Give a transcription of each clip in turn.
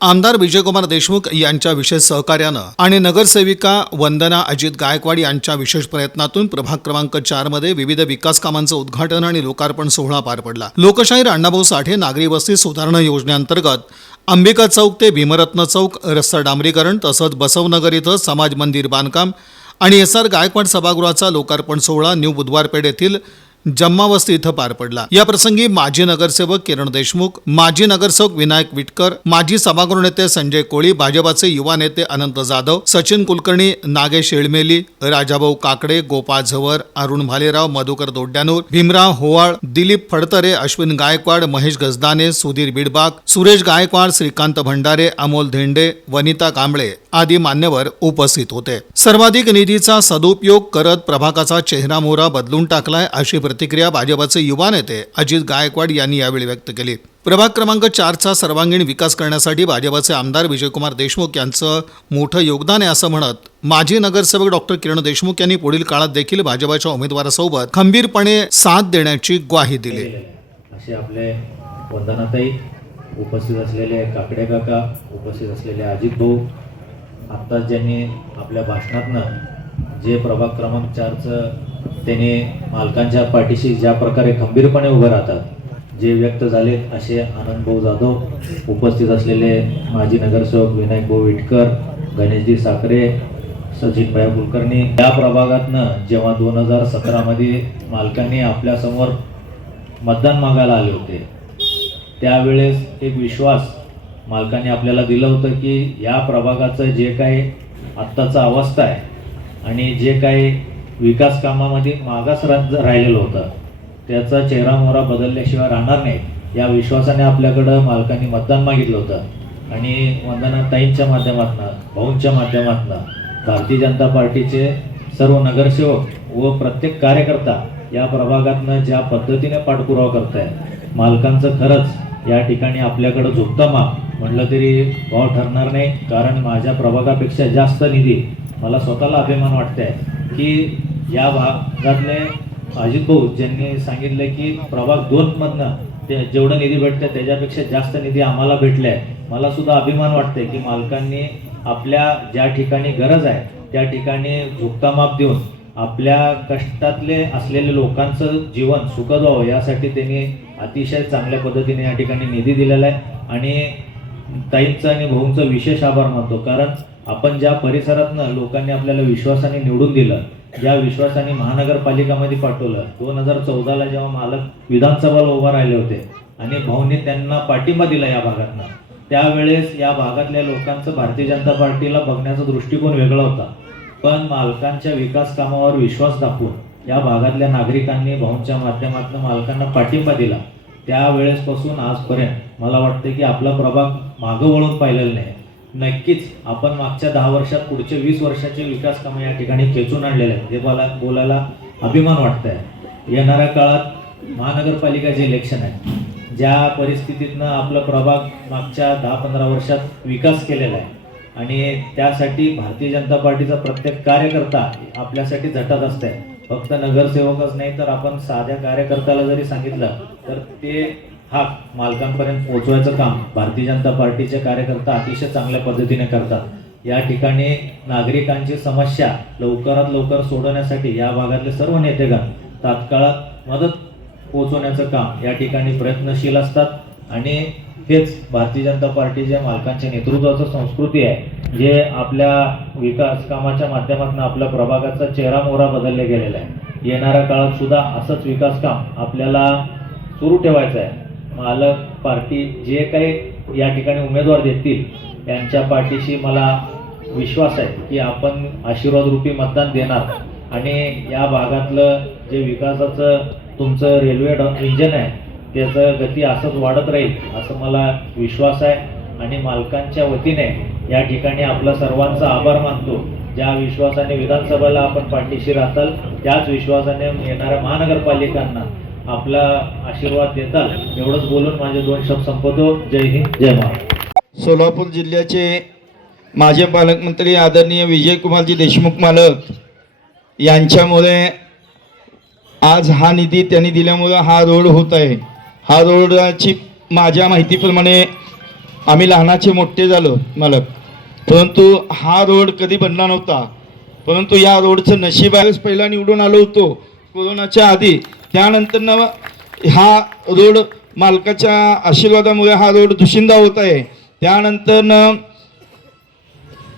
आमदार विजयकुमार देशमुख यांच्या विशेष सहकार्यानं आणि नगरसेविका वंदना अजित गायकवाड यांच्या विशेष प्रयत्नातून प्रभाग क्रमांक चारमध्ये विविध विकास कामांचं उद्घाटन आणि लोकार्पण सोहळा पार पडला. लोकशाहीर अण्णाभाऊ साठे नागरी वस्ती सुधारणा योजनेअंतर्गत अंबिका चौक ते भीमरत्न चौक रस्ता डांबरीकरण तसंच बसवनगर इथं समाज मंदिर बांधकाम आणि एस आर गायकवाड सभागृहाचा लोकार्पण सोहळा न्यू बुधवारपेठ येथील जम्मावस्ती इथं पार पडला. या प्रसंगी माजी नगरसेवक किरण देशमुख माजी नगरसेवक विनायक विटकर माजी सभागृह नेते संजय कोळी भाजपाचे युवा नेते अनंत जाधव सचिन कुलकर्णी नागेश येळमेली राजाभाऊ काकडे गोपाळ झवर अरुण भालेराव मधुकर दोड्यानूर भीमराव होवाळ दिलीप फडतरे अश्विन गायकवाड महेश गजदाने सुधीर बिडबाग सुरेश गायकवाड श्रीकांत भंडारे अमोल धेंडे वनिता कांबळे. आदी मान्यवर उपस्थित होते. सर्वाधिक निधीचा सदुपयोग करत प्रभागाचा चेहरा मोहरा बदलून टाकलाय अशी प्रतिक्रिया भाजपाचे युवा नेते अजित गायकवाड यांनी यावेळी व्यक्त केली. प्रभाग क्रमांक चारचा सर्वांगीण विकास करण्यासाठी भाजपाचे आमदार विजयकुमार देशमुख यांचं मोठं योगदान आहे असं म्हणत माजी नगरसेवक डॉक्टर किरण देशमुख यांनी पुढील काळात देखील भाजपाच्या उमेदवारासोबत खंबीरपणे साथ देण्याची ग्वाही दिली. असे आपले वंदनाताई उपस्थित असलेले काकडे काका उपस्थित असलेले अजित भाऊ आत्ताच ज्यांनी आपल्या भाषणातनं जे प्रभाग क्रमांक चारचं त्यांनी मालकांच्या पाठीशी ज्या प्रकारे खंबीरपणे उभे राहतात जे व्यक्त झालेत असे आनंद भाऊ जाधव उपस्थित असलेले माजी नगरसेवक विनायक भाऊ विटकर गणेशजी साखरे सचिनभाई कुलकर्णी या प्रभागातनं जेव्हा दोन हजार सतरामध्ये मालकांनी आपल्यासमोर मतदान मागायला आले होते त्यावेळेस एक विश्वास मालकाने आपल्याला दिलं होतं की या प्रभागाचं जे काही आत्ताचा अवस्था आहे आणि जे काही विकास कामामध्ये मागास राहिलेलं होतं त्याचा चेहरा मोहरा बदलल्याशिवाय राहणार नाही या विश्वासाने आपल्याकडं मालकांनी मतदान मागितलं होतं. आणि वंदनाताईंच्या माध्यमातून भाऊंच्या माध्यमातून भारतीय जनता पार्टीचे सर्व नगरसेवक व प्रत्येक कार्यकर्ता या प्रभागातनं ज्या पद्धतीने पाठपुरावा करत आहे मालकांचं खरंच या ठिकाणी आपल्याकडं झुकतं माप म्हटलं तरी भाव ठरणार नाही कारण माझ्या प्रभागापेक्षा जास्त निधी मला स्वतःला अभिमान वाटते आहे की या भागातले अजित भाऊ ज्यांनी सांगितलं की प्रभाग दोनमधनं ते जेवढं निधी भेटतं त्याच्यापेक्षा जास्त निधी आम्हाला भेटले आहे मला सुद्धा अभिमान वाटते की मालकांनी आपल्या ज्या ठिकाणी गरज आहे त्या ठिकाणी झुकता माप देऊन आपल्या कष्टातले असलेले लोकांचं जीवन सुखद व्हावं यासाठी त्यांनी अतिशय चांगल्या पद्धतीने या ठिकाणी निधी दिलेला आहे. आणि ताईंचं आणि भाऊंचं विशेष आभार मानतो. कारण आपण ज्या परिसरातनं लोकांनी आपल्याला विश्वासाने निवडून दिलं ज्या विश्वासाने महानगरपालिकामध्ये पाठवलं दोन हजार चौदाला जेव्हा मालक विधानसभेला उभा राहिले होते आणि भाऊंनी त्यांना पाठिंबा दिला या भागातनं त्यावेळेस या भागातल्या लोकांचं भारतीय जनता पार्टीला बघण्याचा दृष्टिकोन वेगळा होता. पण मालकांच्या विकास कामावर विश्वास दाखवून या भागातल्या नागरिकांनी भाऊंच्या माध्यमातून मालकांना पाठिंबा दिला. त्यावेळेसपासून आजपर्यंत मला वाटतं की आपला प्रभाग मागं वळून पाहिलेलं नाही. नक्कीच आपण मागच्या दहा वर्षात पुढचे वीस वर्षाचे विकास कामं या ठिकाणी खेचून आणलेले आहेत. हे मला बोलायला अभिमान वाटत आहे येणाऱ्या काळात महानगरपालिकाचे इलेक्शन आहे ज्या परिस्थितीतनं आपला प्रभाग मागच्या दहा पंधरा वर्षात विकास केलेला आहे आणि त्यासाठी भारतीय जनता पार्टीचा प्रत्येक कार्यकर्ता आपल्यासाठी झटत असते फक्त नगरसेवकच नाही तर आपण साध्या कार्यकर्त्याला जरी सांगितलं तर ते हा मालकांपर्यंत पोहोचवायचं काम भारतीय जनता पार्टीचे कार्यकर्ता अतिशय चांगल्या पद्धतीने करतात. या ठिकाणी नागरिकांची समस्या लवकरात लवकर सोडवण्यासाठी या भागातले सर्व नेतेगण तात्काळात मदत पोहोचवण्याचं काम या ठिकाणी प्रयत्नशील असतात. आणि हेच भारतीय जनता पार्टीच्या मालकांच्या नेतृत्वाचं संस्कृती आहे जे आपल्या विकास कामाच्या माध्यमातून आपल्या प्रभागाचा चेहरा मोहरा बदलले गेलेला आहे. येणाऱ्या काळात सुद्धा असंच विकास काम आपल्याला सुरू ठेवायचं आहे. मालक पार्टी जे काही या ठिकाणी उमेदवार देतील त्यांच्या पार्टीशी मला विश्वास आहे की आपण आशीर्वाद रूपी मतदान देणार. आणि या भागातलं जे विकासाचं तुमचं रेल्वे इंजन आहे त्याचं गती असंच वाढत राहील असं मला विश्वास आहे. आणि मालकांच्या वतीने या ठिकाणी आपला सर्वांचा आभार मानतो. ज्या विश्वासाने विधानसभेला आपण पाठीशी राहताल त्याच विश्वासाने येणाऱ्या महानगरपालिकांना आपला आशीर्वाद देताल एवढंच बोलून माझे दोन शब्द संपवतो. जय हिंद जय महाराष्ट्र सोलापूर जिल्ह्याचे माझे पालकमंत्री आदरणीय विजयकुमारजी देशमुख मालक यांच्यामुळे आज हा निधी त्यांनी दिल्यामुळं हा रोड होत आहे. हा रोडची माझ्या माहितीप्रमाणे आम्ही लहानाचे मोठे झालो मालक. परंतु हा रोड कधी बनला नव्हता. परंतु या रोडचं नशीब आहेच पहिला निवडून आलो होतो कोरोनाच्या आधी. त्यानंतर हा रोड मालकाच्या आशीर्वादामुळे हा रोड दुशिंदा होत आहे. त्यानंतर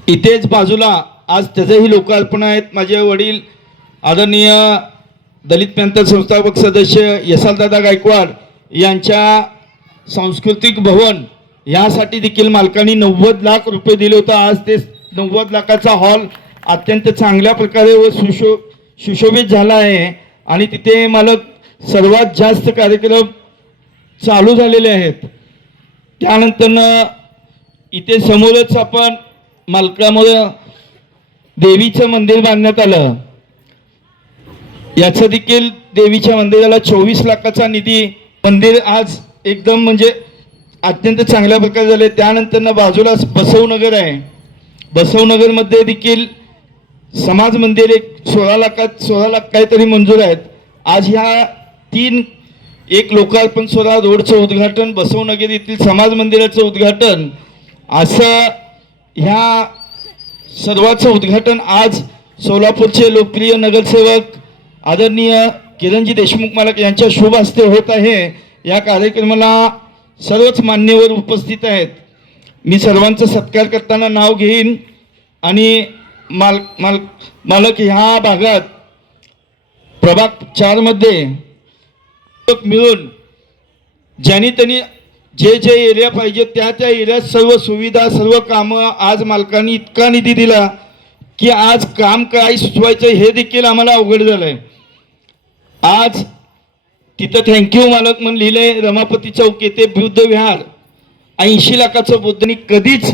इथेच बाजूला आज त्याचंही लोकार्पण आहेत. माझे वडील आदरणीय दलित पॅंथर संस्थापक सदस्य यसालदादा गायकवाड यांच्या सांस्कृतिक भवन यासाठी देखील मालकांनी नव्वद लाख रुपये दिले होते. आज ते नव्वद लाखाचा हॉल अत्यंत चांगल्या प्रकारे व सुशो सुशोभित झाला आहे. आणि तिथे मालक सर्वात जास्त कार्यक्रम चालू झालेले आहेत. त्यानंतरनं इथे समोरच आपण मालकामुळे देवीचं मंदिर बांधण्यात आलं. याचं देखील देवीच्या मंदिराला चोवीस लाखाचा निधी मंदिर आज एकदम म्हणजे अत्यंत चांगल्या प्रकारे झाले. त्यानंतरनं बाजूलाच बसवनगर आहे. बसवनगरमध्ये देखील समाज मंदिर एक सोळा लाखात सोळा लाख काहीतरी मंजूर आहेत. आज ह्या तीन एक लोकार्पण सोहळा रोडचं उद्घाटन बसवनगर येथील समाज मंदिराचं उद्घाटन असं ह्या सर्वाचं उद्घाटन आज सोलापूरचे लोकप्रिय नगरसेवक आदरणीय किरणजी देशमुख मालक यांच्या शुभ हस्ते होत आहे. या कार्यक्रमाला सर्वच मान्यवर उपस्थित आहेत. मी सर्वांचा सत्कार करताना नाव घेईन आणि माल माल मालक ह्या भागात प्रभाग चारमध्ये मिळून ज्यांनी त्यांनी जे जे एरिया पाहिजे त्या त्या एरियात सर्व सुविधा सर्व कामं आज मालकांनी इतका निधी दिला की आज काम काय सुचवायचं हे देखील आम्हाला अवघड झालं आहे आज तिथं थँक्यू मालक म्हणून लिहिलंय रमापती चौक येथे बुद्ध विहार. ऐंशी लाखाचं बुद्धनी कधीच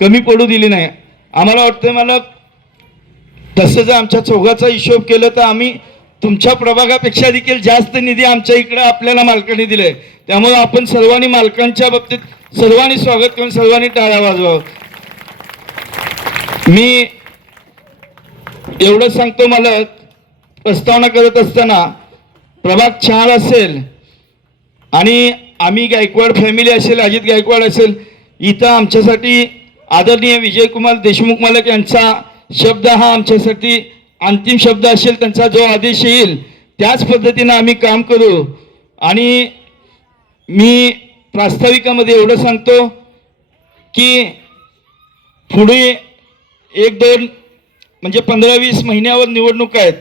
कमी पडू दिली नाही. आम्हाला वाटतं मालक तसं जर आमच्या चौघाचा हिशोब केलं तर आम्ही तुमच्या प्रभागापेक्षा देखील जास्त निधी आमच्या इकडे आपल्याला मालकाने दिले त्यामुळे आपण सर्वांनी मालकांच्या बाबतीत सर्वांनी स्वागत करून सर्वांनी टाळ्या वाजवावं. मी एवढं सांगतो मला प्रस्तावना करत असताना प्रभाग चार असेल आणि आम्ही गायकवाड फॅमिली असेल अजित गायकवाड असेल इथं आमच्यासाठी आदरणीय विजयकुमार देशमुख मालक यांचा शब्द हा आमच्यासाठी अंतिम शब्द असेल त्यांचा जो आदेश येईल त्याच पद्धतीनं आम्ही काम करू. आणि मी प्रास्ताविकामध्ये एवढं सांगतो की पुढे एक दोन म्हणजे पंधरा वीस महिन्यावर निवडणूक आहेत.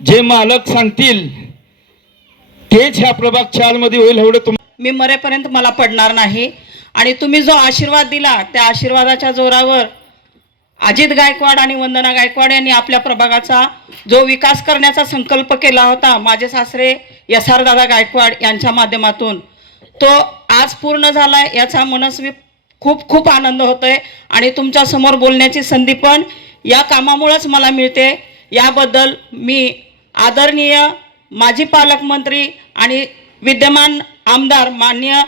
जे मालक सांगतील तेच ह्या प्रभाग चारमध्ये होईल एवढं तुम मी मरेपर्यंत मला पडणार नाही. आणि तुम्ही जो आशीर्वाद दिला त्या आशीर्वादाच्या जोरावर अजित गायकवाड आणि वंदना गायकवाड यांनी आपल्या प्रभागाचा जो विकास करण्याचा संकल्प केला होता माझे सासरे यसार दादा गायकवाड यांच्या माध्यमातून तो आज पूर्ण झाला याचा मनस्वी खूप खूप आनंद होतोय आणि तुमच्यासमोर बोलण्याची संधी पण या कामामुळंच मला मिळते. याबद्दल मी आदरणीय माजी पालकमंत्री आणि विद्यमान आमदार मान्य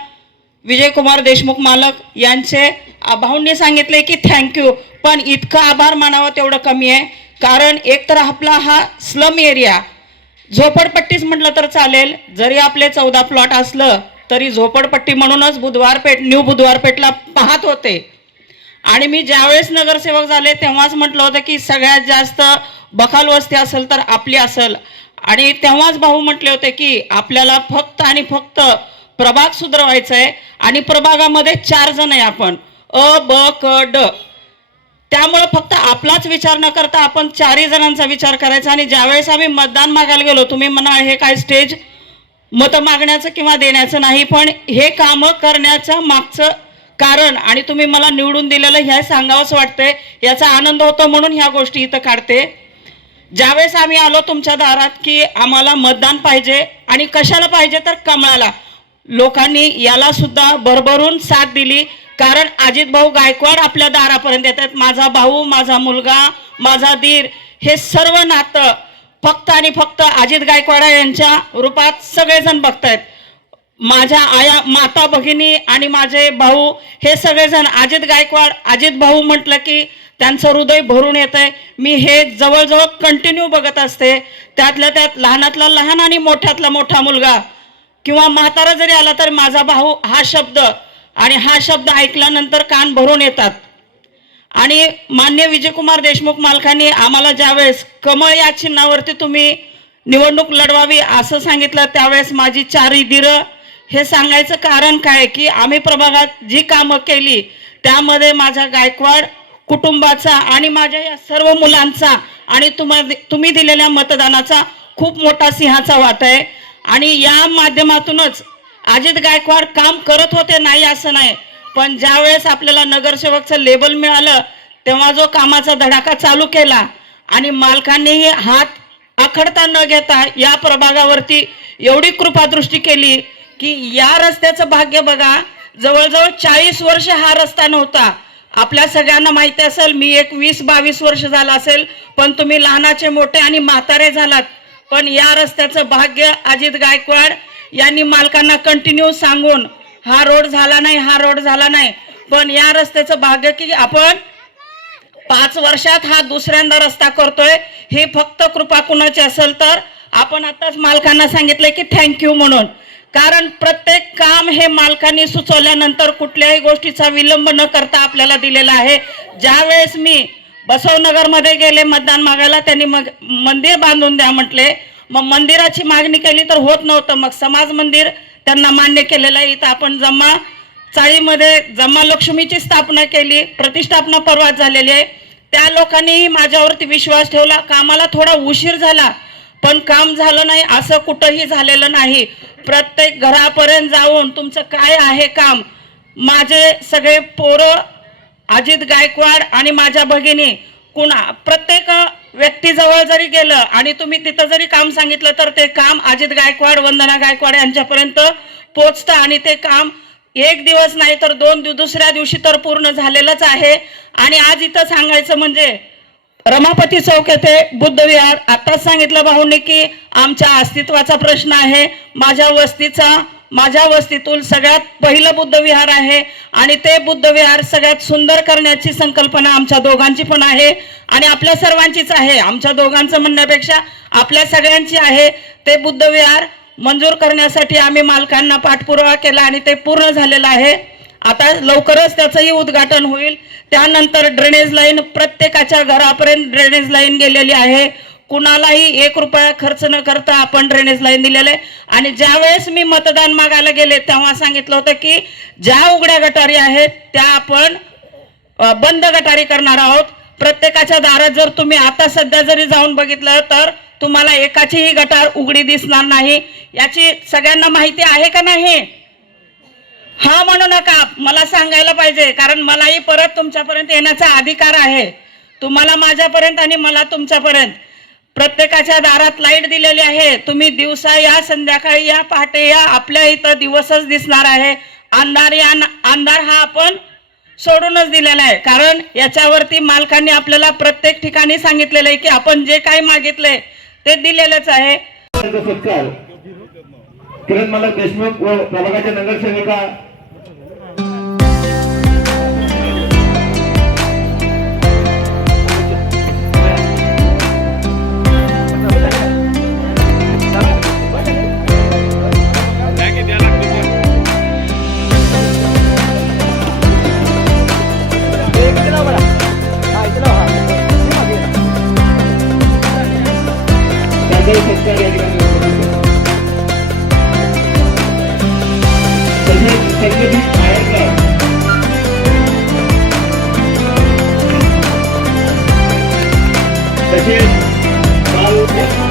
विजयकुमार देशमुख मालक यांचे आ- भाऊंनी सांगितले की थँक्यू पण इतकं आभार मानावं तेवढं कमी आहे. कारण एक तर आपला हा स्लम एरिया झोपडपट्टीच म्हटलं तर चालेल. जरी आपले चौदा प्लॉट असलं तरी झोपडपट्टी म्हणूनच बुधवार पेठ न्यू बुधवार पेठला पाहत होते. आणि मी ज्यावेळेस नगरसेवक झाले तेव्हाच म्हटलं होतं की सगळ्यात जास्त बखाल वस्ती असेल तर आपली असेल. आणि तेव्हाच भाऊ म्हटले होते की आपल्याला फक्त आणि फक्त प्रभाग सुधारवायचा आहे आणि प्रभागामध्ये चार जण आहे आपण. अ ब क ड. त्यामुळं फक्त आपलाच विचार न करता आपण चारही जणांचा विचार करायचा आणि ज्यावेळेस आम्ही मतदान मागायला गेलो तुम्ही म्हणा हे काय स्टेज मतं मागण्याचं किंवा देण्याचं नाही पण हे कामं करण्याचं मागचं कारण आणि तुम्ही मला निवडून दिलेलं ह्या सांगावंच वाटतंय याचा आनंद होतो म्हणून ह्या गोष्टी इथं काढते. ज्यावेळेस आम्ही आलो तुमच्या दारात की आम्हाला मतदान पाहिजे आणि कशाला पाहिजे तर कमळाला. लोकांनी याला सुद्धा भरभरून साथ दिली. कारण अजित भाऊ गायकवाड आपल्या दारापर्यंत येतात. माझा भाऊ माझा मुलगा माझा दीर हे सर्व नातं फक्त आणि फक्त अजित गायकवाड यांच्या रूपात सगळेजण बघतायत. माझ्या आया माता भगिनी आणि माझे भाऊ हे सगळेजण अजित गायकवाड अजित भाऊ म्हटलं की त्यांचं हृदय भरून येत आहे मी हे जवळजवळ कंटिन्यू बघत असते. त्यातल्या त्यात लहानातला लहान आणि मोठ्यातला मोठा मुलगा. किंवा म्हातारा जरी आला तर माझा भाऊ हा शब्द आणि हा शब्द ऐकल्यानंतर कान भरून येतात. आणि मान्य विजयकुमार देशमुख मालकांनी आम्हाला ज्यावेळेस कमळ या चिन्हावरती तुम्ही निवडणूक लढवावी असं सांगितलं त्यावेळेस माझी चारी दिरं हे सांगायचं कारण काय की आम्ही प्रभागात जी कामं केली त्यामध्ये माझ्या गायकवाड कुटुंबाचा आणि माझ्या या सर्व मुलांचा आणि तुम्हा तुम्ही दिलेल्या मतदानाचा खूप मोठा सिंहाचा वाटा आहे. आणि या माध्यमातूनच अजित गायकवाड काम करत होते नाही असं नाही पण ज्या वेळेस आपल्याला नगरसेवकचं लेबल मिळालं तेव्हा जो कामाचा धडाका चालू केला आणि मालकांनीही हात आखडता न घेता या प्रभागावरती एवढी कृपादृष्टी केली की या रस्त्याचं भाग्य बघा जवळजवळ चाळीस वर्ष हा रस्ता नव्हता. आपल्या सगळ्यांना माहिती असेल मी एक वीस बावीस वर्ष झाला असेल पण तुम्ही लहानाचे मोठे आणि म्हातारे झालात. पण या रस्त्याचं भाग्य अजित गायकवाड यांनी मालकांना कंटिन्यू सांगून हा रोड झाला नाही हा रोड झाला नाही. पण या रस्त्याचं भाग्य की आपण पाच वर्षात हा दुसऱ्यांदा रस्ता करतोय हे फक्त कृपा कुणाची असेल तर आपण आताच मालकांना सांगितलंय की थँक्यू म्हणून. कारण प्रत्येक काम हे मालकांनी सुचवल्यानंतर कुठल्याही गोष्टीचा विलंब न करता आपल्याला दिलेला आहे. ज्यावेळेस मी बसवनगरमध्ये गेले मतदान मागायला त्यांनी मग मंदिर बांधून द्या म्हटले. मग मंदिराची मागणी केली तर होत नव्हतं. मग समाज मंदिर त्यांना मान्य केलेलं आहे. इथं आपण जमा चाळीमध्ये जमा लक्ष्मीची स्थापना केली. प्रतिष्ठापना परवाच झालेली आहे. त्या लोकांनीही माझ्यावरती विश्वास ठेवला. कामाला थोडा उशीर झाला पण काम झालं नाही. असं कुठंही झालेलं नाही. प्रत्येक घरापर्यंत जाऊन तुमचं काय आहे काम? माझे सगळे पोरं अजित गायकवाड आणि माझ्या भगिनी कुणा प्रत्येक व्यक्तीजवळ जरी गेलं आणि तुम्ही तिथं जरी काम सांगितलं तर ते काम अजित गायकवाड वंदना गायकवाड यांच्यापर्यंत पोचतं आणि ते काम एक दिवस नाही तर दोन दिव दुसऱ्या दिवशी तर पूर्ण झालेलंच आहे. आणि आज इथं सांगायचं म्हणजे रमापती चौक येथे बुद्धविहार आत्ताच आताच सांगितलं भाऊने की आमच्या अस्तित्वाचा प्रश्न आहे. माझ्या वस्तीचा माझ्या वस्तीतून सगळ्यात पहिलं बुद्ध विहार आहे आणि ते बुद्ध विहार सगळ्यात सुंदर करण्याची संकल्पना आमच्या दोघांची पण आहे आणि आपल्या सर्वांचीच आहे. आमच्या दोघांचं म्हणण्यापेक्षा आपल्या सगळ्यांची आहे. ते बुद्धविहार मंजूर करण्यासाठी आम्ही मालकांना पाठपुरावा केला आणि ते पूर्ण झालेलं आहे. आता लवकरच त्याचंही उद्घाटन होईल. त्यानंतर ड्रेनेज लाईन प्रत्येकाच्या घरापर्यंत ड्रेनेज लाईन गेलेली आहे. कुणालाही एक रुपया खर्च न करता आपण ड्रेनेज लाईन दिलेलं आहे. आणि ज्या वेळेस मी मतदान मागायला गेले तेव्हा सांगितलं होतं की ज्या उघड्या गटारी आहेत त्या आपण बंद गटारी करणार आहोत. प्रत्येकाच्या दारात जर तुम्ही आता सध्या जरी जाऊन बघितलं तर तुम्हाला एकाचीही गटार उघडी दिसणार नाही. याची सगळ्यांना माहिती आहे का नाही? हा म्हणू नका. मला सांगायला पाहिजे कारण मलाही परत तुमच्यापर्यंत येण्याचा अधिकार आहे. तुम्हाला माझ्यापर्यंत आणि मला तुमच्यापर्यंत. प्रत्येकाच्या दारात लाइट दिलेली आहे. तुम्ही दिवसा या संध्याकाळी या पहाटे या आपल्या इथं दिवसच दिसणार आहे. अंधार या अंधार हा आपण सोडूनच दिलेला आहे. कारण याच्यावरती मालकांनी आपल्याला प्रत्येक ठिकाणी सांगितलेलं आहे की आपण जे काही मागितले ते दिलेलंच आहे. किरण मला देशमुख व प्रभागाच्या नगरसेविका 再见。加油